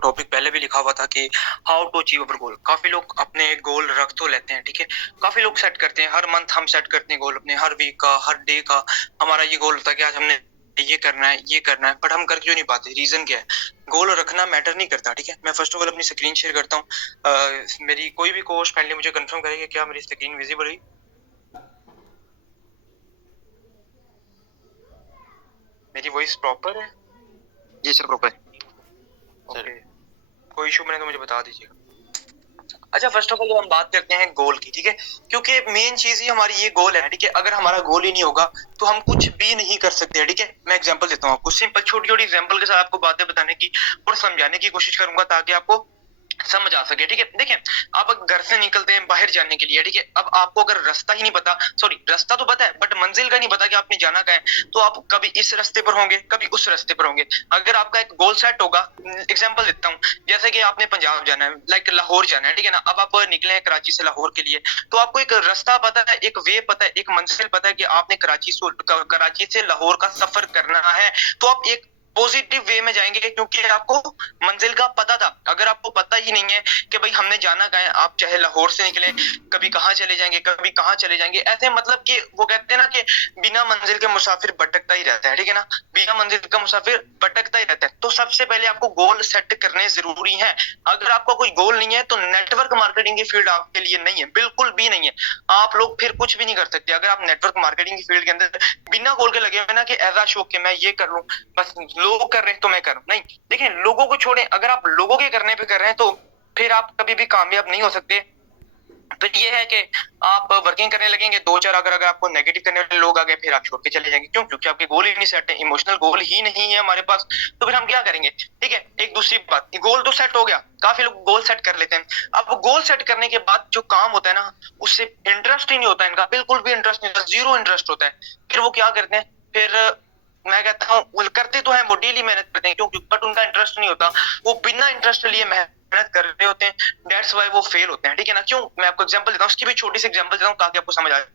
Topic पहले भी लिखा हुआ था कि हाउ टू अचीव अवर गोल। काफी लोग अपने गोल रख तो लेते हैं, ठीक है। काफी लोग सेट करते हैं, हर मंथ हम सेट करते हैं गोल अपने, हर वीक का, हर डे का। हमारा ये गोल होता है कि आज हमने ये करना है, ये करना है, बट हम कर क्यों नहीं पाते? रीजन क्या है? गोल रखना मैटर नहीं करता, ठीक है। मैं फर्स्ट ऑफ ऑल अपनी स्क्रीन शेयर करता हूँ। मेरी कोई भी कोर्स काइंडली मुझे कंफर्म करेगी क्या मेरी स्क्रीन विजिबल हुई? मेरी वॉइस प्रॉपर है? जी सर, प्रॉपर है। ओके, कोई इशू मैंने तो मुझे बता दीजिएगा। अच्छा, फर्स्ट ऑफ ऑल हम बात करते हैं गोल की, ठीक है। क्योंकि मेन चीज ही हमारी ये गोल है, ठीक है। अगर हमारा गोल ही नहीं होगा तो हम कुछ भी नहीं कर सकते, ठीक है। मैं एग्जांपल देता हूँ आपको, सिंपल छोटी छोटी एग्जांपल के साथ आपको बातें बताने की और समझाने की कोशिश करूंगा ताकि आपको समझ आ सके, ठीक है। देखिए, आप घर से निकलते हैं बाहर जाने के लिए, ठीक है। अब आपको अगर रास्ता ही नहीं पता, सॉरी रास्ता तो पता है बट मंजिल का नहीं पता कि आपने जाना कहाँ है, तो आप कभी इस रास्ते पर होंगे, कभी उस रास्ते पर होंगे। अगर आपका एक गोल सेट होगा, एग्जांपल देता हूँ, जैसे कि आपने पंजाब जाना है, लाइक लाहौर जाना है, ठीक है ना। अब आप निकले हैं कराची से लाहौर के लिए, तो आपको एक रास्ता पता है, एक वे पता है, एक मंजिल पता है कि आपने कराची से लाहौर का सफर करना है। तो आप एक पॉजिटिव वे में जाएंगे क्योंकि आपको मंजिल का पता था। अगर आपको पता ही नहीं है कि भाई हमने जाना कहाँ है, आप चाहे लाहौर से निकले, कभी कहाँ चले जाएंगे, कभी कहाँ चले जाएंगे, ऐसे मतलब कि वो कहते हैं ना कि बिना मंजिल के मुसाफिर भटकता ही रहता है, ठीक है ना। बिना मंजिल का मुसाफिर भटकता ही रहता है। तो सबसे पहले आपको गोल सेट करने जरूरी है। अगर आपका कोई गोल नहीं है तो नेटवर्क मार्केटिंग की फील्ड आपके लिए नहीं है, बिल्कुल भी नहीं है। आप लोग फिर कुछ भी नहीं कर सकते अगर आप नेटवर्क मार्केटिंग की फील्ड के अंदर बिना गोल के लगे हुए ना कि एज शौक के मैं ये कर लूं, बस लोग कर रहे हैं तो मैं करूं, नहीं। देखिए, लोगों को छोड़े, अगर आप लोगों के करने पे कर रहे हैं तो फिर आप कभी भी कामयाब नहीं हो सकते। तो ये है कि आप वर्किंग करने लगेंगे, दो चार अगर अगर आपको नेगेटिव करने वाले लोग आ गए, फिर आप छोड़ के चले जाएंगे। क्यों? क्योंकि आपके गोल ही नहीं सेट है, इमोशनल गोल ही नहीं है हमारे पास। तो फिर हम क्या करेंगे? ठीक है, एक दूसरी बात, गोल तो सेट हो गया, काफी लोग गोल सेट कर लेते हैं। अब गोल सेट करने के बाद जो काम होता है ना, उससे इंटरेस्ट ही नहीं होता इनका, बिल्कुल भी इंटरेस्ट नहीं होता, जीरो इंटरेस्ट होता है। फिर वो क्या करते हैं? फिर मैं कहता हूँ वो करते तो हैं, वो डेली मेहनत करते हैं, क्यों? बट उनका इंटरेस्ट नहीं होता, वो बिना इंटरेस्ट लिए मेहनत कर रहे होते हैं। दैट्स व्हाई वो फेल होते हैं, ठीक है ना। क्यों? मैं आपको एग्जांपल देता हूँ, उसकी भी छोटी सी एग्जांपल देता हूँ ताकि आपको समझ आ जाए।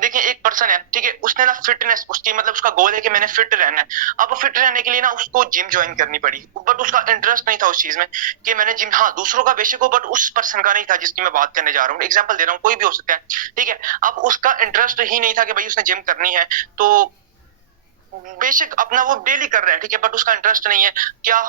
देखिए, एक पर्सन है, ठीक है, उसने ना फिटनेस, उसकी मतलब उसका गोल है कि मैंने फिट रहना है। अब फिट रहने के लिए ना उसको जिम ज्वाइन करनी पड़ी, बट उसका इंटरेस्ट नहीं था उस चीज में कि मैंने जिम, हाँ दूसरों का बेशक हो बट उस पर्सन का नहीं था जिसकी मैं बात करने जा रहा हूँ। एग्जांपल दे रहा हूँ, कोई भी हो सकता है, ठीक है। अब उसका इंटरेस्ट ही नहीं था कि भाई उसने जिम करनी है, तो बेशक अपना वो डेली कर रहा है, ठीक है, बट उसका इंटरेस्ट नहीं है। क्या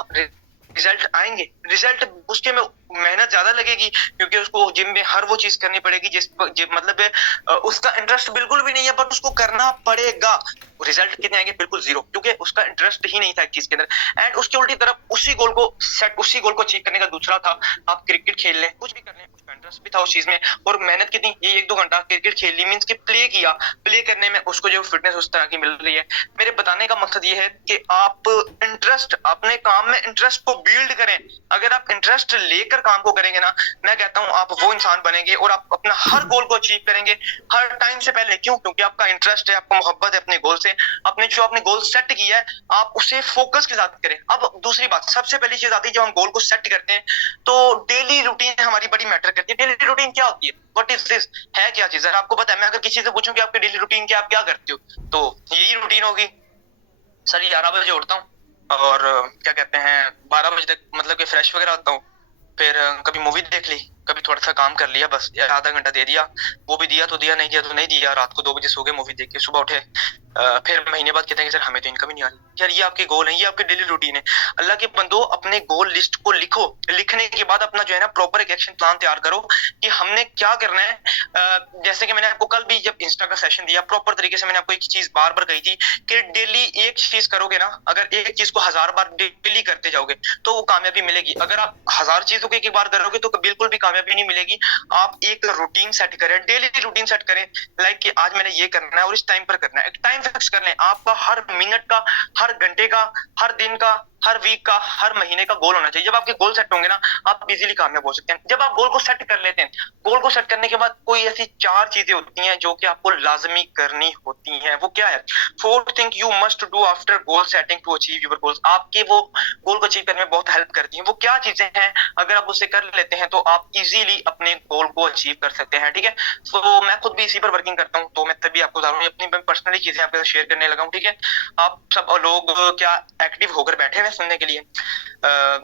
रिजल्ट आएंगे? रिजल्ट उसके में मेहनत ज्यादा लगेगी क्योंकि उसको जिम में हर वो चीज करनी पड़ेगी मतलब उसका इंटरेस्ट बिल्कुल भी नहीं है बट उसको करना पड़ेगा। रिजल्ट कितने आएंगे? बिल्कुल जीरो, क्योंकि उसका इंटरेस्ट ही नहीं था एक चीज के अंदर। एंड उसके उल्टी तरफ उसी गोल को अचीव करने का दूसरा था, आप क्रिकेट खेल लें, कुछ भी कर लें, उसका इंटरेस्ट भी था उस चीज में और मेहनत कितनी, ये एक दो घंटा क्रिकेट खेल ली, मीन्स की प्ले किया, प्ले करने में उसको जो फिटनेस उस तरह की मिल रही है। मेरे बताने का मकसद ये है कि आप इंटरेस्ट, अपने काम में इंटरेस्ट को बिल्ड करें। अगर आप इंटरेस्ट लेकर काम को करेंगे ना, मैं कहता हूं आप वो इंसान बनेंगे और आप अपना हर गोल को अचीव करेंगे हर टाइम से पहले। क्यों? क्योंकि आपका इंटरेस्ट है, आपको मोहब्बत है अपने गोल से, अपने जो आपने गोल सेट किया है आप उसे फोकस के साथ करें। अब दूसरी बात, सबसे पहली चीज आती है जब हम गोल को सेट करते हैं तो डेली रूटीन हमारी बड़ी मैटर करती है। डेली रूटीन क्या होती है? What is this? है क्या चीज? अगर आपको पता है, मैं अगर किसी से पूछूं कि आपकी डेली रूटीन क्या, आप क्या करते हो, तो यही रूटीन होगी, सर 11 बजे उठता हूँ और क्या कहते हैं 12 बजे तक मतलब कि फ्रेश वगैरह होता हूँ, फिर कभी मूवी देख ली, कभी थोड़ा सा काम कर लिया, बस यार आधा घंटा दे दिया, वो भी दिया तो दिया, नहीं दिया तो नहीं दिया, रात को 2 बजे सो गए मूवी देख के, सुबह उठे, फिर महीने बाद कहते हैं कि सर हमें तो इनकम ही नहीं आ रही। यार ये आपके गोल है, ये आपकी डेली रूटीन है। अल्लाह के बंदो, अपने गोल लिस्ट को लिखो, लिखने के बाद अपना जो है ना प्रॉपर एक एक्शन प्लान तैयार करो कि हमने क्या करना है। जैसे कि मैंने आपको कल भी जब इंस्टा का सेशन दिया, प्रॉपर तरीके से मैंने आपको एक चीज बार बार कही थी कि डेली एक चीज करोगे ना, अगर एक चीज को 1000 बार डेली करते जाओगे तो वो कामयाबी मिलेगी। अगर आप 1000 चीजों को एक बार करोगे तो बिल्कुल भी कामयाबी नहीं मिलेगी। आप एक रूटीन सेट करें, डेली रूटीन सेट करें, लाइक कि आज मैंने ये करना है और इस टाइम पर करना है। एक टाइम फिक्स कर लें, आपका हर मिनट का, हर घंटे का, हर दिन का, हर वीक का, हर महीने का गोल होना चाहिए। जब आपके गोल सेट होंगे ना, आप इजीली कामयाब हो सकते हैं। जब आप गोल को सेट कर लेते हैं, गोल को सेट करने के बाद कोई ऐसी 4 चीजें होती हैं जो कि आपको लाजमी करनी होती हैं। वो क्या है? 4 thing you must do after goal setting to achieve your goals. आपके वो गोल को अचीव करने में बहुत हेल्प करती हैं। वो क्या चीजें हैं? अगर आप उसे कर लेते हैं तो आप इजीली अपने गोल को अचीव कर सकते हैं, ठीक है। तो मैं खुद भी इसी पर वर्किंग करता हूँ, तो मैं तभी आपको अपनी पर्सनली चीजें आपके साथ शेयर करने लगा हूँ, ठीक है। आप सब लोग क्या एक्टिव होकर बैठे हुए सुनने के लिए।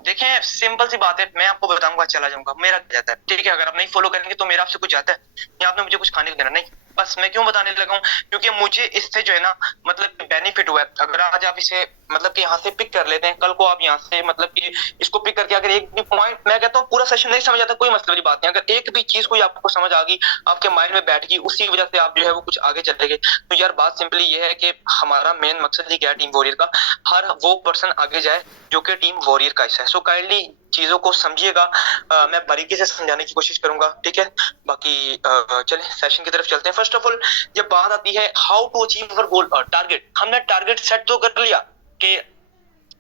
देखें सिंपल सी बात है, मैं आपको बताऊंगा चला जाऊंगा, मेरा क्या जाता है, ठीक है। अगर आप नहीं फॉलो करेंगे तो मेरा आपसे कुछ जाता है या आपने मुझे कुछ खाने को देना, नहीं। बस मैं क्यों बताने लगा हूँ, क्योंकि मुझे इससे जो है ना मतलब बेनिफिट हुआ है। अगर आज आप इसे मतलब कि यहाँ से पिक कर लेते हैं, कल को आप यहाँ से मतलब कि इसको पिक करके अगर एक भी पॉइंट, मैं कहता हूँ पूरा सेशन नहीं समझ आता कोई मसले वाली बात नहीं, अगर एक भी चीज कोई आपको समझ आ गई, आपके माइंड में बैठ गई, उसी वजह से आप जो है वो कुछ आगे चले गए। तो यार बात सिंपली ये है कि हमारा मेन मकसद ही क्या है टीम वॉरियर का, हर वो पर्सन आगे जाए जो कि टीम वॉरियर का हिस्सा है। सो काइंडली चीजों को समझिएगा, मैं बारीकी से समझाने की कोशिश करूंगा, ठीक है। बाकी चलें सेशन की तरफ चलते हैं। फर्स्ट ऑफ ऑल जब बात आती है हाउ टू अचीव अवर गोल और टारगेट, हमने टारगेट सेट तो कर लिया कि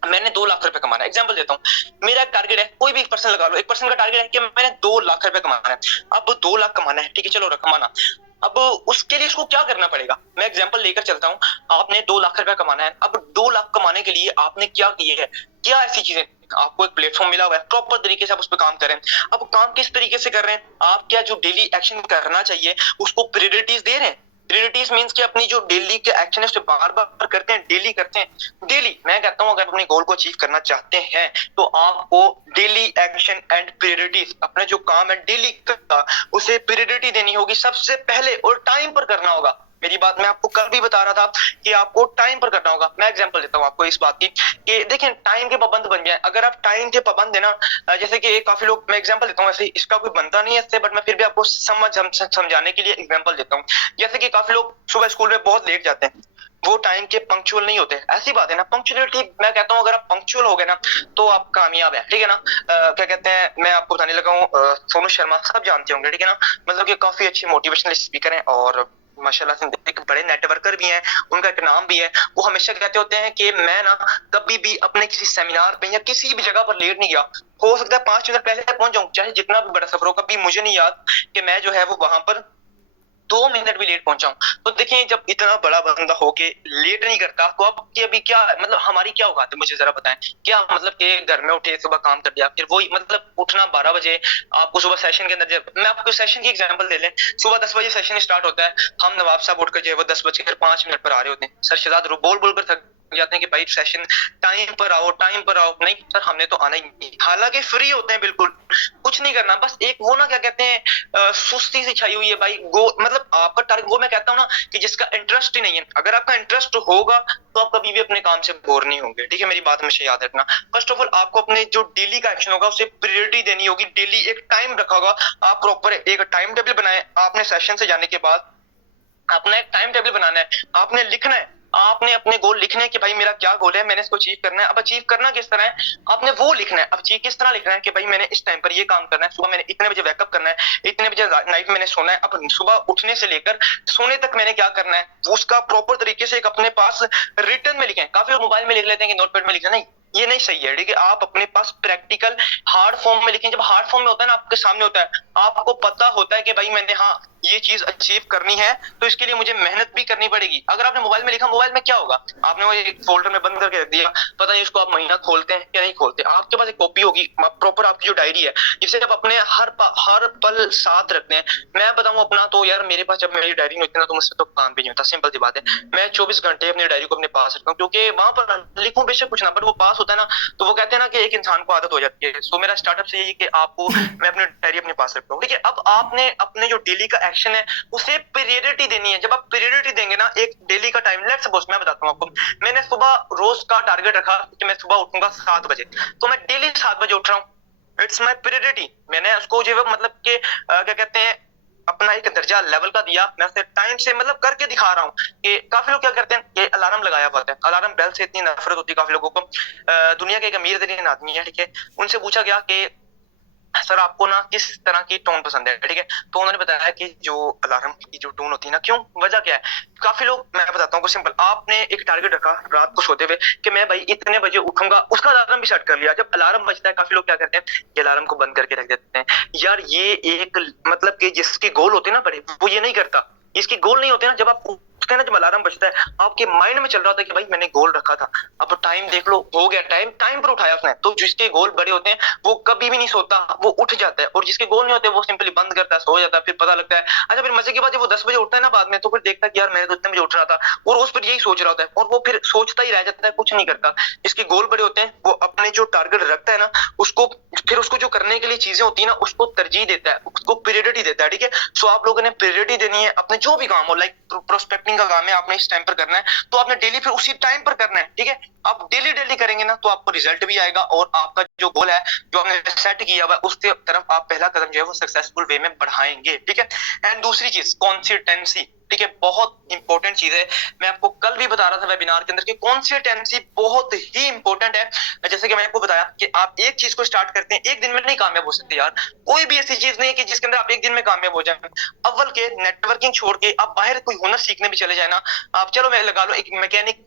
मैंने 2 लाख रुपए कमाना है। एग्जांपल देता हूँ, मेरा एक टारगेट है, कोई भी एक पर्सन लगा लो, एक पर्सन का टारगेट है कि मैंने 2 लाख रुपए कमाना है। अब 2 लाख कमाना है, ठीक है, चलो कमाना। अब उसके लिए उसको क्या करना पड़ेगा, मैं एग्जांपल लेकर चलता हूँ। आपने 2 लाख रुपए कमाना है, अब 2 लाख कमाने के लिए आपने क्या किया है, क्या ऐसी चीजें, आपको एक प्लेटफॉर्म मिला हुआ है, प्रॉपर तरीके से आप उस पर काम करें। अब काम किस तरीके से कर रहे हैं, आप क्या जो डेली एक्शन करना चाहिए उसको प्रायोरिटीज दे रहे हैं। प्रायोरिटीज मींस कि अपनी जो डेली के एक्शन है उसे बार बार करते हैं, डेली करते हैं। डेली मैं कहता हूं अगर अपने गोल को अचीव करना चाहते हैं तो आपको डेली एक्शन एंड प्रायोरिटीज, अपने जो काम है डेली का उसे प्रायोरिटी देनी होगी सबसे पहले, और टाइम पर करना होगा। मेरी बात मैं आपको कल भी बता रहा था कि आपको टाइम पर करना होगा। मैं एग्जांपल देता हूं आपको इस बात की कि देखें टाइम के पाबंद बन जाए। अगर आप टाइम के पाबंद है ना, जैसे कि काफी लोग, मैं एग्जांपल देता हूं, ऐसे इसका कोई बनता नहीं है इससे, बट मैं फिर भी आपको समझाने के लिए एग्जांपल देता हूं। जैसे कि काफी लोग सुबह स्कूल में बहुत लेट जाते हैं, वो टाइम के पंक्चुअल नहीं होते। ऐसी बात है ना, पंक्चुअलिटी मैं कहता हूं अगर आप पंक्चुअल हो गए ना तो आप कामयाब है, ठीक है ना। क्या कहते हैं, मैं आपको बताने लगा हूँ, सोनू शर्मा सब जानते होंगे, ठीक है ना, मतलब कि काफी अच्छे मोटिवेशनल स्पीकर हैं और माशाल्लाह से एक बड़े नेटवर्कर भी हैं, उनका एक नाम भी है। वो हमेशा कहते होते हैं कि मैं ना कभी भी अपने किसी सेमिनार पे या किसी भी जगह पर लेट नहीं गया, हो सकता है 5 मिनट पहले पहुंच जाऊं, चाहे जितना भी बड़ा सफर हो। कभी मुझे नहीं याद कि मैं जो है वो वहां पर 2 मिनट भी लेट पहुंचा हूं। तो देखिए जब इतना बड़ा बंदा होके लेट नहीं करता तो अब की अभी क्या मतलब हमारी क्या औकात है, मुझे जरा बताएं। क्या मतलब कि घर में उठे, सुबह काम कर दिया, फिर वही मतलब उठना 12 बजे, आपको सुबह सेशन के अंदर, जब मैं आपको सेशन की एग्जांपल दे लें, सुबह 10 बजे सेशन स्टार्ट होता है, हम नवाब साहब उठकर जो है वो 10 बजकर 5 मिनट पर आ रहे होते हैं। सर शहजाद बोल बोलकर थक जाते हैं कि भाई सेशन टाइम पर आओ, टाइम पर आओ। नहीं सर हमने तो आना ही नहीं, हालांकि फ्री होते हैं, बिल्कुल कुछ नहीं करना, बस एक वो ना क्या कहते हैं, सुस्ती से छाई हुई है भाई। गो मतलब आपका टारगेट, वो मैं कहता हूँ ना कि जिसका इंटरेस्ट ही नहीं है, अगर आपका इंटरेस्ट होगा तो आप कभी भी अपने काम से बोर नहीं होंगे, ठीक है। मेरी बात हमेशा याद रखना। फर्स्ट ऑफ ऑल आपको अपने जो डेली का एक्शन होगा उसे प्रायोरिटी देनी होगी, डेली एक टाइम रखा होगा, आप प्रॉपर एक टाइम टेबल बनाए। आपने सेशन से जाने के बाद अपना एक टाइम टेबल बनाना है, आपने लिखना है, आपने अपने गोल लिखने हैं कि भाई मेरा क्या गोल है, मैंने इसको अचीव करना है। अब अचीव करना किस तरह है, आपने वो लिखना है। अब अचीव किस तरह लिखना है कि भाई मैंने इस टाइम पर ये काम करना है, सुबह मैंने इतने बजे वेकअप करना है, इतने बजे नाइट मैंने सोना है। अब सुबह उठने से लेकर सोने तक मैंने क्या करना है, उसका प्रॉपर तरीके से एक अपने पास रिटर्न में लिखें। काफी लोग मोबाइल में लिख लेते हैं कि नोटपैड में लिखना, नहीं ये नहीं सही है, ठीक है। आप अपने पास प्रैक्टिकल हार्ड फॉर्म में लिखें। जब हार्ड फॉर्म में होता है ना, आपके सामने होता है, आपको पता होता है कि भाई मैंने हाँ ये चीज अचीव करनी है तो इसके लिए मुझे मेहनत भी करनी पड़ेगी। अगर आपने मोबाइल में लिखा, मोबाइल में क्या होगा, आपने वो एक फोल्डर में बंद करके रख दिया, पता नहीं उसको आप महीना खोलते हैं या नहीं खोलते। आपके पास एक कॉपी होगी प्रॉपर, आपकी जो डायरी है जिसे आप अपने हर पल साथ रखते हैं। मैं बताऊं अपना तो यार, मेरे पास जब मेरी डायरी नहीं होती ना तो मुझसे तो काम भी नहीं होता, सिंपल सी बात है। मैं 24 घंटे अपनी डायरी को अपने पास रखता हूँ, क्योंकि वहां पर लिखूं बेशक कुछ ना, बट वो पास होता है ना, तो वो कहते हैं ना कि एक इंसान को आदत हो जाती है। सो मेरा स्टार्टअप से यही कि आपको मैं अपनी डायरी अपने पास रखता हूँ, ठीक है। अब आपने अपने जो डेली का एक्शन है उसे प्रायोरिटी देनी है। जब आप प्रायोरिटी देंगे ना एक डेली का टाइम, लेट्स सपोज मैं बताता हूँ आपको, मैंने सुबह रोज का टारगेट रखा कि मैं सुबह उठूंगा 7 बजे, तो मैं डेली 7 बजे उठ रहा हूँ, इट्स माई प्रायोरिटी। मैंने उसको जो है मतलब कि क्या कहते हैं अपना एक दर्जा लेवल का दिया, मैं उसे टाइम से मतलब करके दिखा रहा हूँ। कि काफी लोग क्या करते हैं कि अलार्म लगाया हुआ है, अलार्म बेल से इतनी नफरत होती है काफी लोगों को। दुनिया के एक अमीर तरीन आदमी है, ठीक है, उनसे पूछा गया कि सर आपको ना किस तरह की टोन पसंद है, ठीक है। तो उन्होंने बताया कि जो अलार्म की जो टोन होती है ना, क्यों, वजह क्या है। काफी लोग, मैं बताता हूँ सिंपल, आपने एक टारगेट रखा रात को सोते हुए कि मैं भाई इतने बजे उठूंगा, उसका अलार्म भी सेट कर लिया। जब अलार्म बजता है काफी लोग क्या करते हैं कि अलार्म को बंद करके रख देते हैं। यार ये एक मतलब कि जिसके गोल होते हैं ना बड़े, वो ये नहीं करता, इसके गोल नहीं होते ना। जब आप उसका ना जब अलार्म बजता है, आपके माइंड में चल रहा होता है कि भाई मैंने गोल रखा था, अब टाइम देख लो, हो गया टाइम, टाइम पर उठाया उसने। तो जिसके गोल बड़े होते हैं वो कभी भी नहीं सोता, वो उठ जाता है, और जिसके गोल नहीं होते वो सिंपली बंद करता है, सो जाता है, फिर पता लगता है। अच्छा, फिर मजे की बात, जब वो 10 बजे उठता है ना बाद में, तो फिर देखता है कि यार मैंने तो इतने बजे उठ रहा था, और उस पर यही सोच रहा होता है, और वो फिर सोचता ही रह जाता है, कुछ नहीं करता। इसके गोल बड़े होते हैं, वो अपने जो टारगेट रखता है ना, उसको फिर उसको जो करने के लिए चीजें होती है ना, उसको तरजीह देता है, उसको प्रायोरिटी देता है, ठीक है। सो आप लोगों ने प्रायोरिटी देनी है अपने जो भी काम हो, लाइक प्रोस्पेक्टिंग का काम है, आपने इस टाइम पर करना है, तो आपने डेली फिर उसी टाइम पर करना है, ठीक है। आप डेली डेली करेंगे ना, तो आपको रिजल्ट भी आएगा, और आपका जो गोल है, जो आपने सेट किया हुआ है, उसके तरफ आप पहला कदम जो है वो सक्सेसफुल वे में बढ़ाएंगे, ठीक है। एंड दूसरी चीज कंसिस्टेंसी, ठीक है, बहुत इंपॉर्टेंट चीज है। मैं आपको कल भी बता रहा था वेबिनार के अंदर कि कंसिस्टेंसी बहुत ही इंपॉर्टेंट है। जैसे कि मैंने आपको बताया कि आप एक चीज को स्टार्ट करते हैं, एक दिन में नहीं कामयाब हो सकते यार, कोई भी ऐसी चीज नहीं है कि जिसके अंदर आप एक दिन में कामयाब हो जाए। अव्वल के नेटवर्किंग छोड़ के आप बाहर कोई हुनर सीखने भी चले जाए ना, आप चलो मैं लगा लो एक मैकेनिक,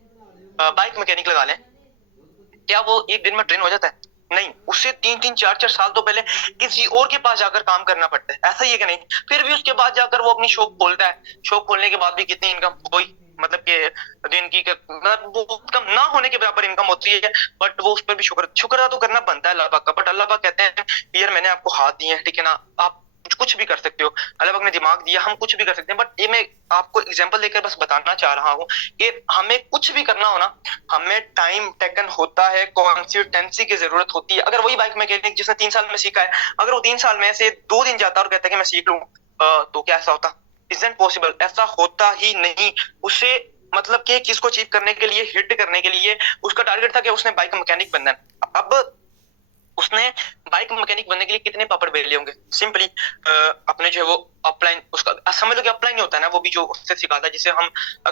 बाइक मैकेनिक लगा लें, क्या वो एक दिन में ट्रेन हो जाता है? नहीं, उससे 3-3 4-4 साल तो पहले किसी और के पास जाकर काम करना पड़ता है, ऐसा ही है कि नहीं? फिर भी उसके बाद जाकर वो अपनी शॉप खोलता है, शॉप खोलने के बाद भी कितनी इनकम हुई, मतलब कि दिन की मतलब वो कम ना होने के बराबर इनकम होती है, बट वो उस पर भी शुक्र तो करना बनता है अल्लाह पाक का। बट अल्लाह पाक कहते हैं यार मैंने आपको हाथ दिए हैं, ठीक है ना, आप कुछ भी कर सकते हो, अल्लाह पाक ने दिमाग दिया, हम कुछ भी कर सकते हैं। बट ये मैं आपको एग्जांपल देकर बस बताना चाह रहा हूँ कि हमें कुछ भी करना हो ना, हमें टाइम टेकन होता है, कंसिस्टेंसी की जरूरत होती है। अगर वही बाइक मैकेनिक जिसने 3 साल में सीखा है, अगर वो 3 साल में से 2 दिन जाता और कहता है कि मैं सीख लूं, तो क्या ऐसा होता? इजंट पॉसिबल, ऐसा होता ही नहीं। उसे मतलब कि चीज को अचीव करने के लिए, हिट करने के लिए उसका टारगेट था कि उसने बाइक मैकेनिक बनना है। अब उसने बाइक मैकेनिक बनने के लिए कितने पापड़ बेले होंगे? सिंपली अपने जो है वो अपलाइन, उसका समझ लो कि अपलाइन होता है ना, वो भी जो उससे सिखाता है, जिसे हम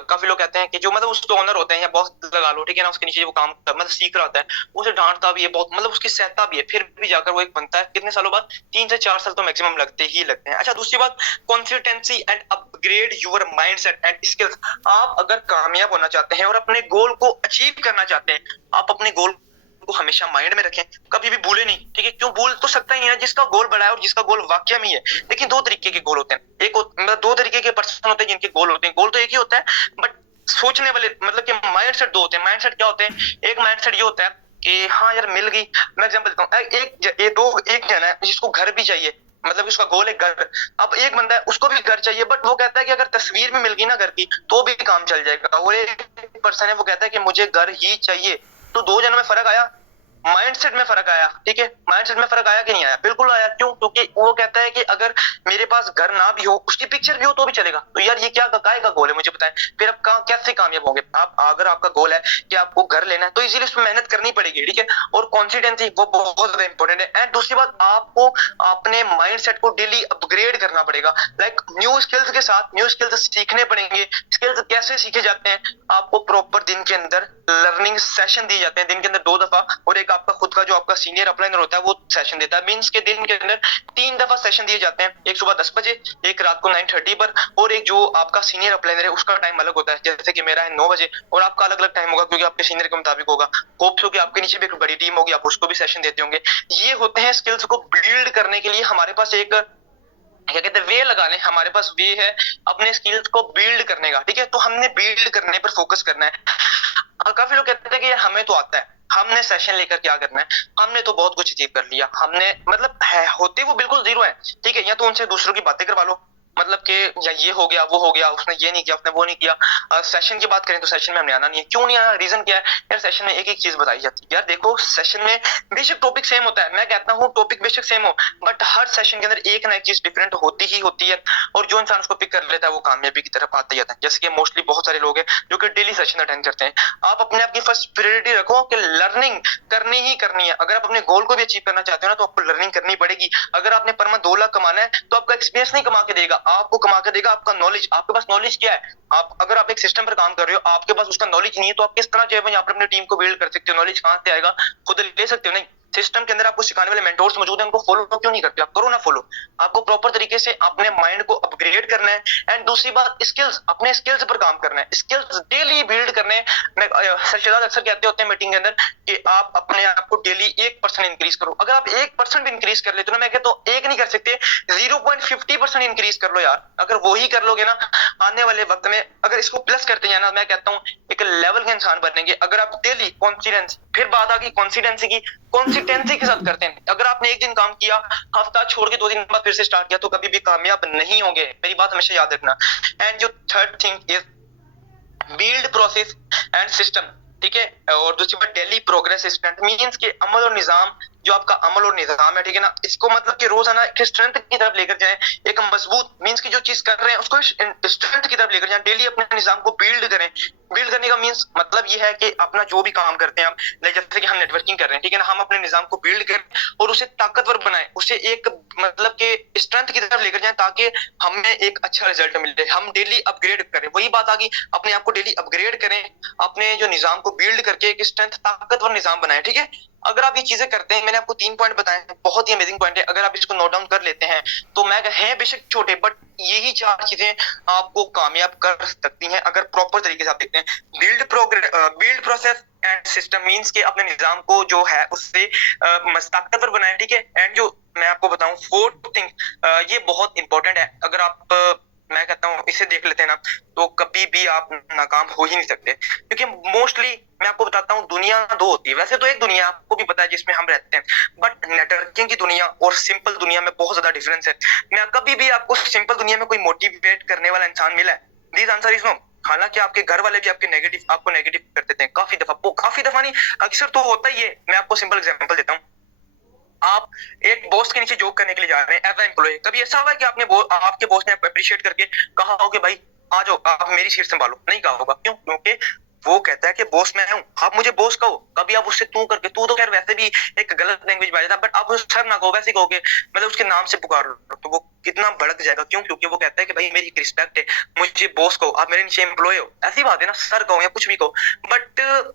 काफी लोग कहते हैं कि जो मतलब उसके ओनर होते हैं या बॉस लगा लो, ठीक है ना, उसके नीचे वो काम मतलब सीख रहा होता है, वो उसे डांटता भी है बहुत, मतलब उसकी सहता भी है, फिर भी जाकर वो एक बनता है कितने सालों बाद? 3 से 4 साल तो मैक्सिमम लगते ही लगते हैं। अच्छा, दूसरी बात, consistency and upgrade your mindset and skills. आप अगर कामयाब होना चाहते हैं और अपने गोल को अचीव करना चाहते हैं, आप अपने गोल को हमेशा माइंड में रखें, कभी भी भूले नहीं, ठीक है। क्यों भूल तो सकता ही है जिसका गोल बड़ा है और जिसका गोल वाकई में है। देखिए, 2 तरीके के गोल होते हैं, मतलब 2 तरीके के पर्सन होते हैं जिनके गोल होते हैं। गोल तो एक ही होता है, बट सोचने वाले मतलब कि माइंडसेट 2 होते हैं। माइंडसेट क्या होते हैं? एक माइंडसेट ये होता है कि हाँ यार मिल गई। मैं एग्जांपल देता हूँ, एक जन है जिसको घर भी चाहिए, मतलब उसका गोल है घर। अब एक बंदा है उसको भी घर चाहिए, बट वो कहता है कि अगर तस्वीर में मिल गई ना घर की तो भी काम चल जाएगा। और एक पर्सन है वो कहता है कि मुझे घर ही चाहिए। तो 2 जनों में फर्क आया, माइंडसेट में फर्क आया, ठीक है। माइंडसेट में फर्क आया कि नहीं आया? बिल्कुल आया। क्यों? क्योंकि वो कहता है कि अगर मेरे पास घर ना भी हो, उसकी पिक्चर भी हो तो भी चलेगा। तो यार ये क्या काहे का गोल है मुझे बताएं। फिर आप कैसे कामयाब होंगे? आप अगर आपका गोल है कि आपको घर लेना है, तो इजीली उसमें मेहनत करनी पड़ेगी, ठीक है। और कॉन्सिस्टेंसी वो बहुत ज्यादा इंपॉर्टेंट है। एंड दूसरी बात, आपको अपने माइंडसेट को डेली अपग्रेड करना पड़ेगा, लाइक न्यू स्किल्स के साथ न्यू स्किल्स सीखने पड़ेंगे। स्किल्स कैसे सीखे जाते हैं? आपको प्रॉपर दिन के अंदर लर्निंग सेशन दिए जाते हैं, दिन के अंदर 2 दफा, और एक आपका खुद का जो आपका सीनियर अपलाइनर होता है वो सेशन देता है। मींस के दिन के अंदर 3 दफा सेशन दिए जाते हैं, एक सुबह 10 बजे, एक रात को 9:30 पर, और एक जो आपका सीनियर अपलाइनर है उसका टाइम अलग होता है। जैसे कि मेरा है 9 बजे, और आपका अलग अलग टाइम होगा क्योंकि आपके सीनियर के मुताबिक होगा। होप सो कि आपके नीचे भी एक बड़ी टीम होगी, आप उसको भी सेशन देते होंगे। ये होते हैं स्किल्स को बिल्ड करने के लिए हमारे पास एक क्या कहते हैं वे लगाने, हमारे पास वे है अपने स्किल्स को बिल्ड करने का, ठीक है। तो हमने बिल्ड करने पर फोकस करना है। काफी लोग कहते हैं कि हमें तो आता है, हमने सेशन लेकर क्या करना है, हमने तो बहुत कुछ अचीव कर लिया, हमने मतलब है होते वो बिल्कुल जीरो है, ठीक है। या तो उनसे दूसरों की बातें करवा लो, मतलब कि या ये हो गया वो हो गया, उसने ये नहीं किया उसने वो नहीं किया। सेशन की बात करें तो सेशन में हमने आना नहीं है। क्यों नहीं आना? रीजन क्या है यार? सेशन में एक एक चीज बताई जाती है। यार देखो, सेशन में बेशक टॉपिक सेम होता है, मैं कहता हूँ टॉपिक बेशक सेम हो, बट हर सेशन के अंदर एक ना एक चीज डिफरेंट होती ही होती है। और जो इंसान उसको पिक कर लेता है वो कामयाबी की तरफ आता ही आता है। जैसे कि मोस्टली बहुत सारे लोग हैं जो कि डेली सेशन अटेंड करते हैं। आप अपने आप की फर्स्ट प्रायोरिटी रखो कि लर्निंग करनी ही करनी है। अगर आप अपने गोल को भी अचीव करना चाहते हो ना, तो आपको लर्निंग करनी पड़ेगी। अगर आपने पर मंथ 2 लाख कमाना है, तो आपका एक्सपीरियंस नहीं कमा के देगा, आपको कमा के देगा आपका नॉलेज। आपके पास नॉलेज क्या है? आप अगर आप एक सिस्टम पर काम कर रहे हो, आपके पास उसका नॉलेज नहीं है, तो आप किस तरह जो है यहाँ पर अपनी टीम को बिल्ड कर सकते हो? नॉलेज कहां से आएगा? खुद ले सकते हो नहीं। सिस्टम के अंदर आपको सिखाने वाले मेंटोर्स मौजूद हैं, उनको फॉलो क्यों नहीं करते? आप करो ना फॉलो। आपको प्रॉपर तरीके से अपने माइंड को अपग्रेड करना है। एंड दूसरी बात, स्किल्स, अपने स्किल्स पर काम करना है, स्किल्स डेली बिल्ड करने हैं। सर शहजाद अक्सर कहते होते हैं मीटिंग के अंदर कि आप अपने आप को डेली 1% इंक्रीज करो। अगर आप 1% इंक्रीज कर लेते हो ना, मैं कहता हूँ एक नहीं कर सकते, 0.50% इंक्रीज कर लो यार। अगर वो ही कर लोगे ना, आने वाले वक्त में अगर इसको प्लस करते जाए ना, मैं कहता हूँ एक लेवल के इंसान बनेंगे। अगर आप डेली कॉन्फिडेंस, फिर बात आ गई कॉन्सिडेंसी की, कंसिस्टेंसी के साथ करते हैं। अगर आपने एक दिन काम किया, हफ्ता छोड़ के 2 दिन बाद फिर से स्टार्ट किया, तो कभी भी कामयाब नहीं होंगे। मेरी बात हमेशा याद रखना। एंड जो third thing is build process and system, ठीक है। और दूसरी बात डेली प्रोग्रेस स्ट्रेंथ, मींस के अमल और निजाम, जो आपका अमल और निजाम है, ठीक है ना, इसको मतलब कि रोजाना एक स्ट्रेंथ की तरफ लेकर जाएं, एक मजबूत, मींस की जो चीज कर रहे हैं उसको स्ट्रेंथ की तरफ लेकर जाएं। डेली अपने निजाम को बिल्ड करें। बिल्ड करने का मींस मतलब ये है कि अपना जो भी काम करते हैं आप, जैसे कि हम नेटवर्किंग कर रहे हैं, ठीक है ना, हम अपने निजाम को बिल्ड करें और उसे ताकतवर बनाएं, उसे एक मतलब के स्ट्रेंथ की तरफ लेकर जाएं, ताकि हमें एक अच्छा रिजल्ट मिले। हम डेली अपग्रेड करें, वही बात आ गई, अपने आप को डेली अपग्रेड करें, अपने जो निजाम को बिल्ड करके एक स्ट्रेंथ, ताकतवर निजाम बनाएं, ठीक है। अगर आप ये चीजें करते हैं, मैंने आपको 3 पॉइंट बताए हैं, बहुत ही अमेजिंग पॉइंट है। अगर आप इसको नोट डाउन कर लेते हैं तो मैं है बेशक छोटे, बट यही 4 चीजें आपको कामयाब कर सकती हैं अगर प्रॉपर तरीके से आप देखते हैं। Build process and system, means के अपने निजाम को जो है उससे ताकतवर बनाए, ठीक है। एंड जो मैं आपको बताऊं फोर्थ थिंग, ये बहुत इंपॉर्टेंट है। अगर आप मैं कहता हूँ इसे देख लेते हैं ना, तो कभी भी आप नाकाम हो ही नहीं सकते। क्योंकि मोस्टली मैं आपको बताता हूँ, दुनिया 2 होती है। वैसे तो एक दुनिया आपको भी पता है जिसमें हम रहते हैं, बट नेटवर्किंग की दुनिया और सिंपल दुनिया में बहुत ज्यादा डिफरेंस है। मैं कभी भी आपको सिंपल दुनिया में कोई मोटिवेट करने वाला इंसान मिला है? This answer is no. हालांकि आपके घर वाले भी आपको नेगेटिव कर देते हैं काफी दफा नहीं, अक्सर तो होता ही है। मैं आपको सिंपल एग्जांपल देता हूँ। आप एक बॉस के नीचे जॉब करने के लिए जा रहे हैं एज ए एम्प्लॉय, कभी ऐसा हुआ है कि आपके बॉस ने अप्रिशिएट करके कहा हो कि भाई आ जाओ आप मेरी सीट संभालो? नहीं कहा होगा। क्यों? क्योंकि वो कहता है कि बॉस मैं हूं, आप मुझे बॉस कहो। कभी आप उससे तू करके, तू तो खैर वैसे भी एक गलत लैंग्वेज में आ जाता है, बट आप उसे सर ना कहो, वैसे कहोगे, मतलब उसके नाम से पुकार लो, तो वो कितना भड़क जाएगा। क्यों? क्योंकि वो कहता है कि भाई मेरी एक रिस्पेक्ट है, मुझे बॉस कहो, आप मेरे नीचे एम्प्लॉय हो। ऐसी बात है ना, सर कहो या कुछ भी कहो। बट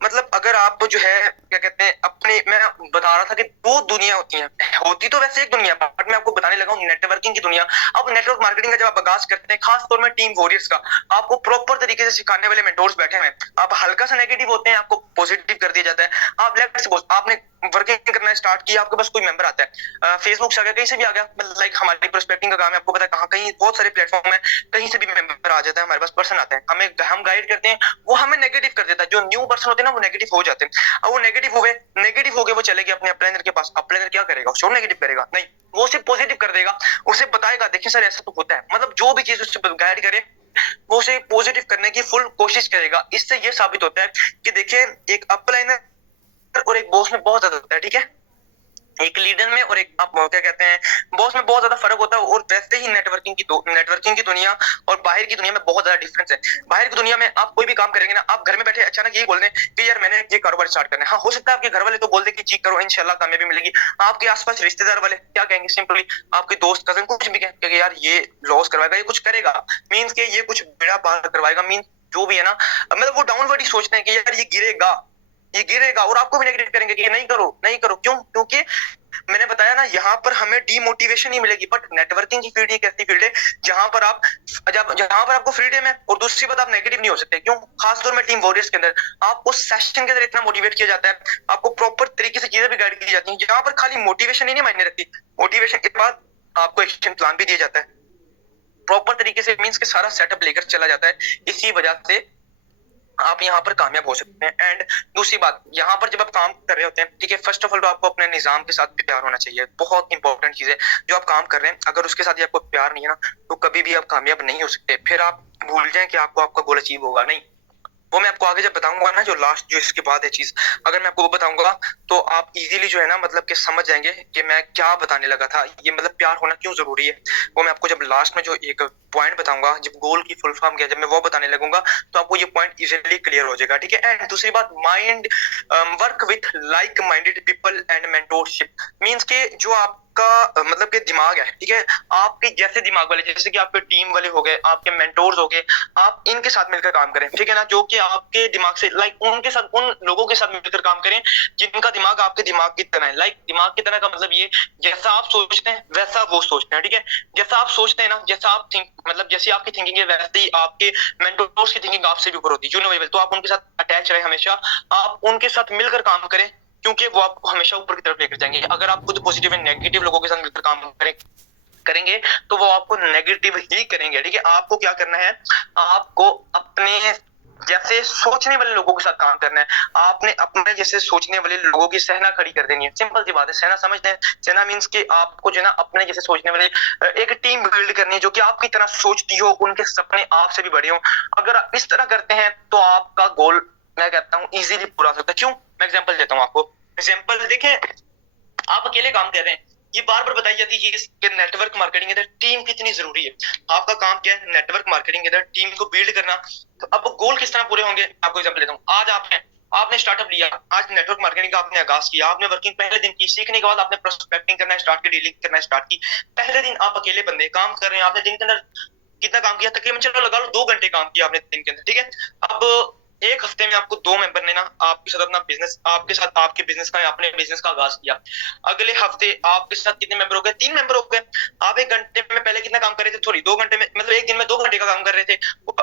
मतलब अगर आप जो है क्या कहते हैं, अपने मैं बता रहा था कि 2 दुनिया होती हैं, होती तो वैसे एक दुनिया, बट मैं आपको बताने लगा हूँ नेटवर्किंग की दुनिया। अब नेटवर्क मार्केटिंग का जब आप आगाज करते हैं, खास तौर में टीम वॉरियर्स का, आपको प्रॉपर तरीके से सिखाने वाले मेंटोर्स बैठे हैं। आप हल्का सा नेगेटिव होते हैं, आपको पॉजिटिव कर दिया जाता है। आप लेट्स सपोज आपने वर्किंग करना स्टार्ट किया, आपके पास कोई मेंबर आता है, फेसबुक से आ गया, कहीं से भी आ गया, लाइक हमारी प्रोस्पेक्टिंग का काम है, आपको पता है कहाँ, कहीं बहुत सारे प्लेटफॉर्म है, कहीं से भी मेंबर आ जाता है, हमारे पास पर्सन आता है, हम गाइड करते हैं, वो हमें नेगेटिव कर देता है। जो न्यू पर्सन होते हैं ना, वो नेगेटिव हो जाते हैं। अब वो नेगेटिव हो गए, वो चले गए अपने अपलाइनर के पास। अपलाइनर क्या करेगा? उसको नेगेटिव करेगा? नहीं, वो उसे पॉजिटिव कर देगा, उसे बताएगा देखिए सर ऐसा तो होता है, मतलब जो भी चीज उससे गाइड करे वो उसे पॉजिटिव करने की फुल कोशिश करेगा। इससे ये साबित होता है कि देखिए एक अपलाइनर और एक बॉस में बहुत ज्यादा होता है, ठीक है। एक लीडर में और एक आप क्या कहते हैं बॉस में बहुत ज्यादा फर्क होता है। और वैसे ही नेटवर्किंग की दुनिया और बाहर की दुनिया में बहुत ज्यादा डिफरेंस है। बाहर की दुनिया में आप कोई भी काम करेंगे ना, आप घर में बैठे अचानक यही बोल दें कि यार मैंने ये कारोबार स्टार्ट करना है। हाँ, हो सकता है आपके घर वाले तो बोल दे कि जी करो, इंशाल्लाह कामयाबी मिलेगी। आपके आसपास रिश्तेदार वाले क्या कहेंगे? सिंपली आपके दोस्त कजन कुछ भी कहेंगे, यार ये लॉस करवाएगा, ये कुछ करेगा, मीन्स के ये कुछ बेड़ा पार करवाएगा, मीन्स जो भी है ना, मतलब वो डाउनवर्ड ही सोचते हैं कि यार ये गिरेगा, और आपको भी नेगेटिव करेंगे कि नहीं करो नहीं करो। क्यों? क्योंकि मैंने बताया ना, यहाँ पर हमें डीमोटिवेशन ही मिलेगी। बट नेटवर्किंग की फील्ड एक ऐसी फील्ड है जहां पर आपको फ्रीडम है, और दूसरी बात आप नेगेटिव नहीं हो सकते। क्यों? खासतौर में टीम वॉरियर्स के अंदर आपको सेशन के अंदर इतना मोटिवेट किया जाता है, आपको प्रॉपर तरीके से चीजें भी गाइड की जाती हैं, जहां पर खाली मोटिवेशन ही नहीं मायने रखती, मोटिवेशन के बाद आपको एक्शन प्लान भी दिया जाता है प्रॉपर तरीके से, मीन्स के सारा सेटअप लेकर चला जाता है। इसी वजह से आप यहाँ पर कामयाब हो सकते हैं। एंड दूसरी बात, यहाँ पर जब आप काम कर रहे होते हैं, ठीक है, फर्स्ट ऑफ ऑल तो आपको अपने निजाम के साथ प्यार होना चाहिए। बहुत इंपॉर्टेंट चीज है, जो आप काम कर रहे हैं अगर उसके साथ ही आपको प्यार नहीं है ना, तो कभी भी आप कामयाब नहीं हो सकते। फिर आप भूल जाएं कि आपको आपका गोल अचीव होगा, नहीं। वो मैं आपको आगे जब बताऊंगा ना, जो लास्ट जो इसके बाद है चीज, अगर मैं आपको वो बताऊंगा तो आप इजीली जो है ना, मतलब कि समझ जाएंगे कि मैं क्या बताने लगा था। ये मतलब प्यार होना क्यों जरूरी है, वो मैं आपको जब लास्ट में जो एक पॉइंट बताऊंगा, जब गोल की फुल फॉर्म किया, जब मैं वो बताने लगूंगा, तो आपको ये पॉइंट इजीली क्लियर हो जाएगा, ठीक है। एंड दूसरी बात, mind work with like minded people and mentorship, means के जो आप आपका मतलब कि दिमाग है, ठीक है, आपके जैसे दिमाग वाले, जैसे कि आपके टीम वाले हो गए, आपके मेंटोर्स हो गए, आप इनके साथ मिलकर काम करें, ठीक है ना, जो कि आपके दिमाग से लाइक उनके साथ, उन लोगों के साथ मिलकर काम करें जिनका दिमाग आपके दिमाग की तरह है। लाइक दिमाग की तरह का मतलब ये, जैसा आप सोचते हैं वैसा वो सोचते हैं, ठीक है, जैसा आप सोचते हैं ना, जैसा आप थिंक मतलब जैसी आपकी थिंकिंग है वैसे ही आपके मेंटोर्स की थिंकिंग आपसे भी ऊपर होती है, यू नो वेरी वेल। तो आप उनके साथ अटैच रहे हमेशा, आप उनके साथ मिलकर काम करें, क्योंकि वो आपको हमेशा ऊपर की तरफ लेकर जाएंगे। अगर आप खुद पॉजिटिव एंड नेगेटिव लोगों के साथ मिलकर काम करेंगे तो वो आपको नेगेटिव ही करेंगे, ठीक है। आपको क्या करना है, आपको अपने जैसे सोचने वाले लोगों के साथ काम करना है, आपने अपने जैसे सोचने वाले लोगों की सेना खड़ी कर देनी है। सिंपल सी बात है, सेना समझते हैं, सेना मींस कि आपको जो है ना अपने जैसे सोचने वाले एक टीम बिल्ड करनी है जो कि आपकी तरह सोचती हो, उनके सपने आपसे भी बड़े हो। अगर आप इस तरह करते हैं तो आपका गोल, मैं कहता हूँ, इजीली पूरा हो सकता है। क्यों? मैं एग्जांपल देता हूँ आपको। एग्जांपल देखें, आप अकेले काम कर रहे हैं, ये बार बार बताई जाती चीज कि नेटवर्क मार्केटिंग के अंदर टीम कितनी जरूरी है। आपका काम क्या है? नेटवर्क मार्केटिंग के अंदर टीम को बिल्ड करना। तो अब गोल किस तरह पूरे होंगे, आपको एग्जांपल देता हूँ। आज आपने स्टार्टअप लिया, आज नेटवर्क मार्केटिंग का आपने आगाज किया, आपने वर्किंग पहले दिन की, सीखने के बाद आपने प्रोस्पेक्टिंग करना स्टार्ट की, डीलिंग करना स्टार्ट की। पहले दिन आप अकेले बंदे काम कर रहे हैं, आपने दिन के अंदर कितना काम किया? तकरीबन चलो लगा लो 2 घंटे काम किया आपने दिन के अंदर, ठीक है। अब एक हफ्ते में आपको 2 मेंबर ने ना आपके साथ अपना बिजनेस, आपके साथ आपके बिजनेस का, अपने बिजनेस का आगाज किया। अगले हफ्ते आपके साथ कितने मेंबर हो गए? 3 मेंबर हो गए। आप 1 घंटे में पहले कितना काम कर रहे थे? सॉरी, 2 घंटे में, मतलब एक दिन में 2 घंटे का काम कर रहे थे,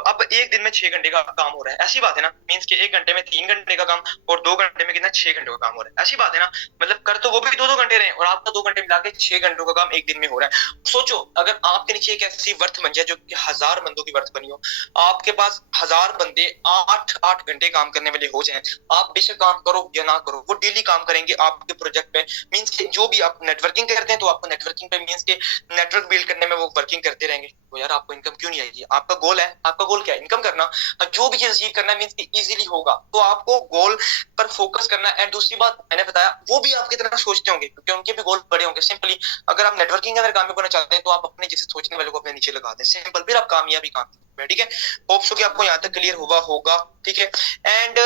अब एक दिन में 6 घंटे का काम हो रहा है। ऐसी बात है ना, मीन्स कि 1 घंटे में 3 घंटे का काम और 2 घंटे में कितना? 6 घंटे का काम हो रहा है। ऐसी बात है ना, मतलब कर तो वो भी 2-2 घंटे रहे और आपका 2 घंटे मिला के 6 घंटों का काम एक दिन में हो रहा है। सोचो, अगर आपके नीचे एक ऐसी वर्थ बन जाए जो कि 1000 बंदों की वर्थ बनी हो, आपके पास 1000 बंदे 8-8 घंटे काम करने वाले हो जाएं, आप बेशक काम करो या ना करो, वो डेली काम करेंगे आपके प्रोजेक्ट पे। मींस के जो भी आप नेटवर्किंग करते हैं तो आपको नेटवर्किंग पे, मींस के नेटवर्क बिल्ड करने में वो वर्किंग करते रहेंगे। तो यार आपको इनकम क्यों नहीं आएगी? आपका गोल है, आपका गोल क्या है? इनकम करना। और जो भी चीज अचीव करना है मींस के इजीली होगा, तो आपको गोल पर फोकस करना है। एंड दूसरी बात मैंने बताया, वो भी आपकी तरह सोचते होंगे क्योंकि उनके भी गोल बड़े होंगे। सिंपली अगर आप नेटवर्किंग के अंदर कामयाब होना चाहते हैं तो आप अपने जैसे सोचने वाले को अपने नीचे लगा दें, सिंपल, फिर आप कामयाबी काम, ठीक है। होप सो कि आपको यहाँ तक क्लियर हुआ होगा, ठीक है। एंड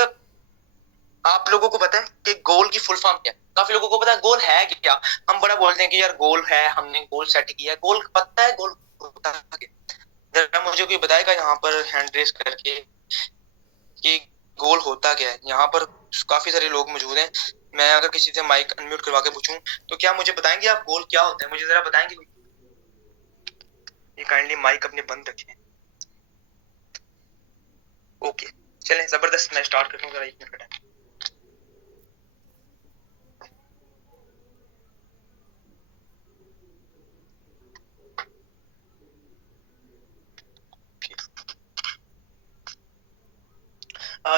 आप लोगों को पता है कि गोल की फुल फॉर्म क्या है? काफी लोगों को पता है गोल है क्या। हम बड़ा बोलते हैं कि यार गोल है, हमने गोल सेट किया है। गोल पता है गोल होता है क्या? जरा मुझे कोई बताएगा यहाँ पर हैंड रेस करके कि गोल होता क्या है? यहाँ पर काफी सारे लोग मौजूद हैं, मैं अगर किसी से माइक अनम्यूट करवा के पूछूं तो क्या मुझे बताएंगे आप गोल क्या होता है? मुझे जरा बताएंगे। ये काइंडली माइक अपने बंद रखें। ओके, चलें, जबरदस्त, मैं स्टार्ट करूँ जरा 1 मिनट का टाइम।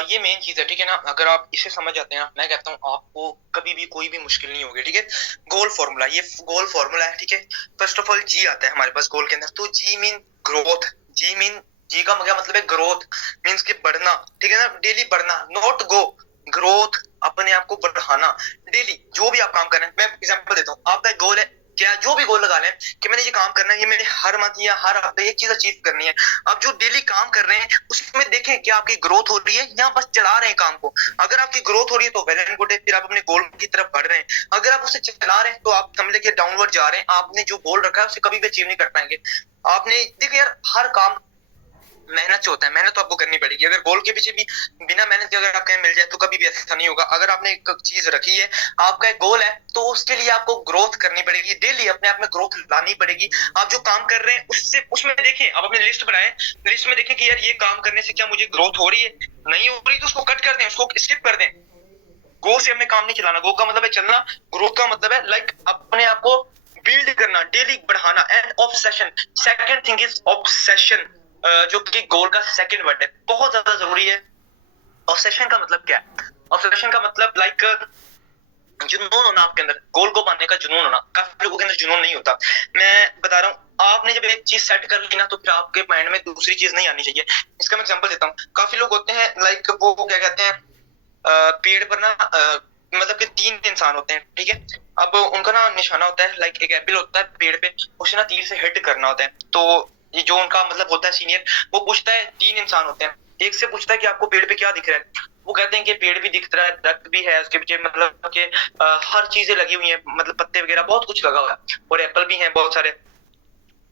ये मेन चीज है, ठीक है ना। अगर आप इसे समझ जाते हैं ना, मैं कहता हूँ आपको कभी भी कोई भी मुश्किल नहीं होगी, ठीक है। गोल फॉर्मूला, ये गोल फॉर्मूला है, ठीक है। फर्स्ट ऑफ ऑल जी आता है हमारे पास गोल के अंदर, तो जी मीन ग्रोथ। जी का क्या मतलब है? ग्रोथ मीन्स कि बढ़ना, ठीक है ना, डेली बढ़ना, नॉट गो, ग्रोथ, अपने आप को बढ़ाना डेली। जो भी आप काम कर रहे हैं, मैं एग्जांपल देता हूँ, आपका गोल है क्या, जो भी गोल लगा लें कि मैंने ये काम करना है, ये मैंने हर मंथ या हर हफ्ते ये चीज अचीव करनी है। आप जो डेली काम कर रहे हैं उसमें देखें कि आपकी ग्रोथ हो रही है या बस चला रहे हैं काम को। अगर आपकी ग्रोथ हो रही है तो वेल एंड गुड है, फिर आप अपने गोल की तरफ बढ़ रहे हैं। अगर आप उसे चला रहे हैं तो आप समझ लीजिए डाउनवर्ड जा रहे हैं, आपने जो गोल रखा है उसे कभी भी अचीव नहीं कर पाएंगे। आपने देखिए यार, हर काम मेहनत से होता है, मेहनत तो आपको करनी पड़ेगी। अगर गोल के पीछे भी बिना मेहनत के अगर आप कहीं मिल जाए तो कभी भी ऐसा नहीं होगा। अगर आपने एक चीज रखी है, आपका एक गोल है, तो उसके लिए आपको ग्रोथ करनी पड़ेगी, डेली अपने आप में ग्रोथ लानी पड़ेगी। आप जो काम कर रहे हैं उससे, उसमें देखें, आप अपनी लिस्ट बनाएं, लिस्ट में देखें कि यार ये काम करने से क्या मुझे ग्रोथ हो रही है, नहीं हो रही तो उसको कट कर दें, उसको स्किप कर दें। गो से हमें काम नहीं चलाना, गो का मतलब है चलना, ग्रोथ का मतलब है लाइक अपने आप को बिल्ड करना, डेली बढ़ाना। And obsession, second thing is obsession, जो कि गोल का सेकंड वर्ड है, बहुत ज्यादा जरूरी है। ऑब्सेशन का मतलब क्या है? ऑब्सेशन का मतलब लाइक जुनून होना आपके अंदर, गोल को पाने का जुनून होना। काफी लोगों के अंदर जुनून नहीं होता। मैं बता रहा हूँ, आपने जब एक चीज सेट कर ली ना तो फिर आपके माइंड में दूसरी चीज नहीं आनी चाहिए। इसका मैं एग्जांपल देता हूँ। काफी लोग होते हैं लाइक वो क्या कहते हैं, पेड़ पर ना मतलब कि 3 इंसान होते हैं, ठीक है। अब उनका ना निशाना होता है, लाइक एक एप्पल होता है पेड़ पे, उसे ना तीर से हिट करना होता है। तो ये जो उनका मतलब होता है सीनियर, वो पूछता है, 3 इंसान होते हैं, एक से पूछता है कि आपको पेड़ पे क्या दिख रहा है, वो कहते हैं कि पेड़ भी दिख रहा है, दरख्त भी है उसके पीछे, मतलब कि हर चीजें लगी हुई हैं, मतलब पत्ते वगैरह बहुत कुछ लगा हुआ है, और एप्पल भी हैं बहुत सारे।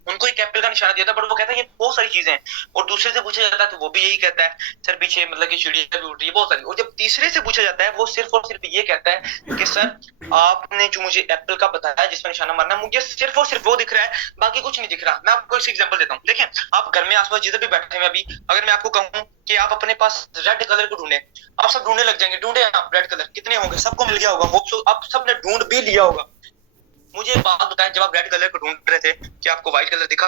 उनको एक एप्पल का निशाना दिया था, बट वो कहता है ये बहुत सारी चीजें हैं। और दूसरे से पूछा जाता है तो वो भी यही कहता है सर पीछे मतलब कि चिड़िया भी उड़ रही है, बहुत सारी। और जब तीसरे से पूछा जाता है वो सिर्फ और सिर्फ ये कहता है कि सर आपने जो मुझे एप्पल का बताया जिसमें निशाना मारना, मुझे सिर्फ और सिर्फ वो दिख रहा है, बाकी कुछ नहीं दिख रहा। मैं आपको एक एग्जांपल देता हूँ। देखिए आप घर में आसपास जिधर भी बैठे हैं अभी, अगर मैं आपको कहूँ कि आप अपने पास रेड कलर को ढूंढे, आप सब ढूंढने लग जाएंगे। ढूंढे आप रेड कलर कितने होंगे, सबको मिल गया होगा, होप सो आप सबने ढूंढ भी लिया होगा। मुझे एक बात बताएं, जब आप रेड कलर को ढूंढ रहे थे क्या आपको व्हाइट कलर दिखा?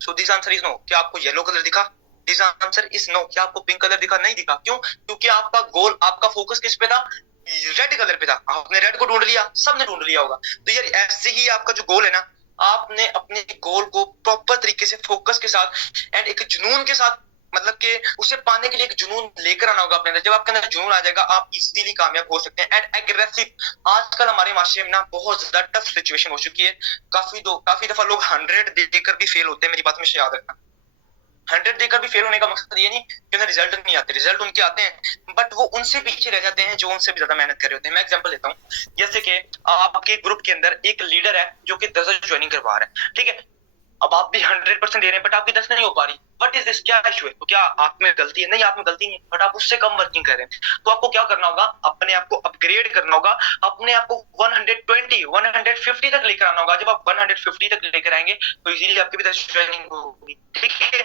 So this answer is no. क्या आपको येलो कलर दिखा? This answer is no. क्या आपको पिंक कलर दिखा? नहीं दिखा। क्यों? क्योंकि आपका गोल, आपका फोकस किस पे था? रेड कलर पे था। आपने रेड को ढूंढ लिया, सबने ढूंढ लिया होगा। तो यार ऐसे ही आपका जो गोल है ना, आपने अपने गोल को प्रॉपर तरीके से फोकस के साथ एंड एक जुनून के साथ, मतलब कि उसे पाने के लिए एक जुनून लेकर आना होगा अपने अंदर। जब आपके अंदर जुनून आ जाएगा आप इजीली कामयाब हो सकते हैं। एंड एग्रेसिव, आजकल हमारे माशरे में ना बहुत ज्यादा टफ सिचुएशन हो चुकी है। काफी दफा लोग 100 देकर भी फेल होते हैं, मेरी बात में से याद रखना। 100 देकर भी फेल होने का मकसद ये नहीं कि उन्हें रिजल्ट नहीं आते, रिजल्ट उनके आते हैं, बट वो उनसे पीछे रह जाते हैं जो उनसे भी ज्यादा मेहनत कर रहे होते हैं। मैं एग्जांपल देता हूँ, जैसे कि आपके ग्रुप के अंदर एक लीडर है जो कि 10 ज्वाइनिंग करवा रहा है, ठीक है। अब आप भी 100% दे रहे हैं बट आपकी 10 नहीं हो पा रही। What is this? क्या इशू है? तो क्या आप में गलती है? नहीं, आप में गलती नहीं है, बट आप उससे कम वर्किंग कर रहे हैं। तो आपको क्या करना होगा? अपने आप को अपग्रेड करना होगा, अपने आप को 120 150 तक लेकर आना होगा। जब आप 150 तक लेकर आएंगे तो इजीली आपकी भी 10 ज्वाइनिंग होगी, ठीक है।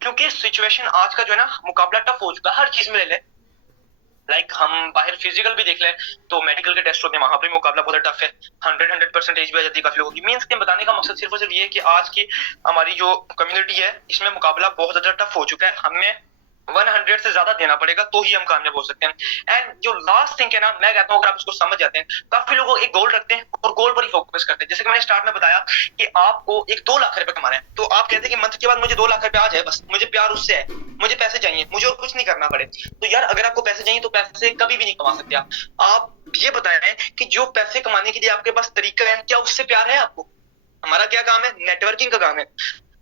क्योंकि सिचुएशन आज का जो है ना, मुकाबला टफ हो चुका है हर चीज में। ले ले लाइक हम बाहर फिजिकल भी देख लें तो मेडिकल के टेस्ट होते हैं, वहां पे मुकाबला बहुत टफ है। 100% भी आ जाती है काफी लोगों की। मीन्स के बताने का मकसद सिर्फ और सिर्फ ये है कि आज की हमारी जो कम्युनिटी है इसमें मुकाबला बहुत ज्यादा टफ हो चुका है। हमें 100 से ज्यादा देना पड़ेगा तो ही हम कामयाब हो सकते हैं। एंड जो लास्ट थिंग है ना, मैं कहता हूँ अगर आप इसको समझ जाते हैं, काफी लोग एक गोल रखते हैं और गोल पर ही फोकस करते हैं। जैसे कि मैंने स्टार्ट में बताया कि आपको एक 2 लाख रुपए कमाना है, तो आप कहते हैं कि मंथ के बाद मुझे 2 लाख रुपए आ जाए, बस मुझे प्यार उससे है, मुझे पैसे चाहिए, मुझे और कुछ नहीं करना पड़े। तो यार अगर आपको पैसे चाहिए तो पैसे कभी भी नहीं कमा सकते आप ये बताएं कि जो पैसे कमाने के लिए आपके पास तरीका है, क्या उससे प्यार है आपको? हमारा क्या काम है? नेटवर्किंग का काम है।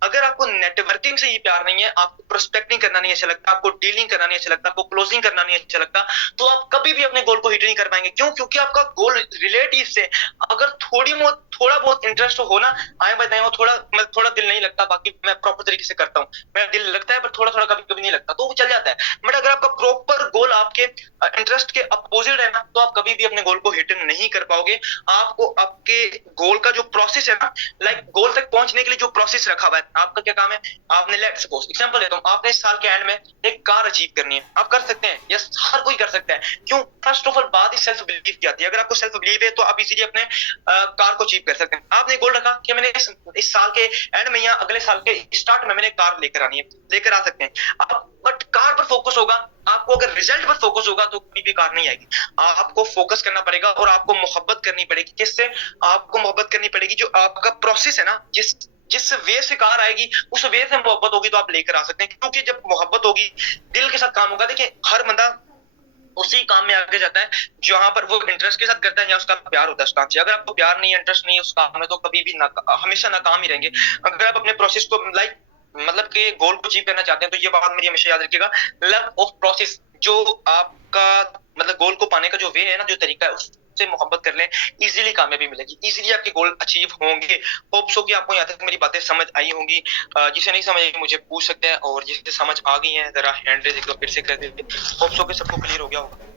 अगर आपको नेटवर्किंग से ये प्यार नहीं है, आपको प्रोस्पेक्टिंग करना नहीं अच्छा लगता, आपको डीलिंग करना नहीं अच्छा लगता, आपको क्लोजिंग करना नहीं अच्छा लगता, तो आप कभी भी अपने गोल को हिट नहीं कर पाएंगे। क्यों? क्योंकि आपका गोल रिलेटिव से अगर थोड़ा बहुत इंटरेस्ट हो ना, आए बताए वो थोड़ा दिल नहीं लगता, बाकी मैं प्रॉपर तरीके से करता हूँ, मेरा दिल लगता है पर थोड़ा थोड़ा कभी कभी नहीं लगता, तो वो चल जाता है। बट अगर आपका प्रॉपर गोल आपके इंटरेस्ट के अपोजिट है ना, तो आप कभी भी अपने गोल को हिट नहीं कर पाओगे। आपको आपके गोल का जो प्रोसेस है ना, लाइक गोल तक पहुंचने के लिए जो प्रोसेस रखा हुआ है, आपका क्या काम है? आपने लेट सपोज एग्जांपल लेता हूं, आपने इस साल के एंड में एक कार अचीव करनी है, आप कर सकते हैं। यस, हर कोई कर सकता है। क्यों? फर्स्ट ऑफ ऑल बात ही सेल्फ बिलीफ की आती है। अगर आपको सेल्फ बिलीफ है तो आप इजीली अपने कार को अचीव कर सकते हैं। आपने गोल रखा कि मैंने इस साल के एंड में या अगले साल के स्टार्ट में मैंने कार लेकर आनी है, लेकर आ सकते हैं आप। बट कार पर फोकस होगा आपको, अगर रिजल्ट पर फोकस होगा तो कभी भी कार नहीं आएगी। आपको फोकस करना पड़ेगा और आपको मोहब्बत करनी पड़ेगी। किससे? आपको मोहब्बत करनी पड़ेगी जो आपका प्रोसेस है ना, जिस वे से कार आएगी, उस वे से मोहब्बत होगी तो आप लेकर आ सकते हैं। क्योंकि जब मोहब्बत होगी, दिल के साथ काम होगा। देखिए हर बंदा उसी काम में आगे जाता है जहां पर वो इंटरेस्ट के साथ करता है या उसका प्यार होता है उस काम से। अगर आपको प्यार नहीं है, इंटरेस्ट नहीं है उस काम में, तो कभी भी हमेशा नाकाम ही रहेंगे। अगर आप अपने प्रोसेस को लाइक मतलब कि गोल को अचीव करना चाहते हैं तो ये बात मेरी हमेशा याद रखिएगा, लव ऑफ प्रोसेस। जो आपका मतलब गोल को पाने का जो वे है ना, जो तरीका है, उससे मोहब्बत कर लें, इजीली कामयाबी मिलेगी, इजीली आपके गोल अचीव होंगे। होप सो कि आपको यहाँ तक मेरी बातें समझ आई होंगी। जिसे नहीं समझ आई मुझे पूछ सकते हैं, और जिसे समझ आ गई है जरा हैंड रेज एक बार फिर से कर देते। होप सो कि सबको क्लियर हो गया होगा।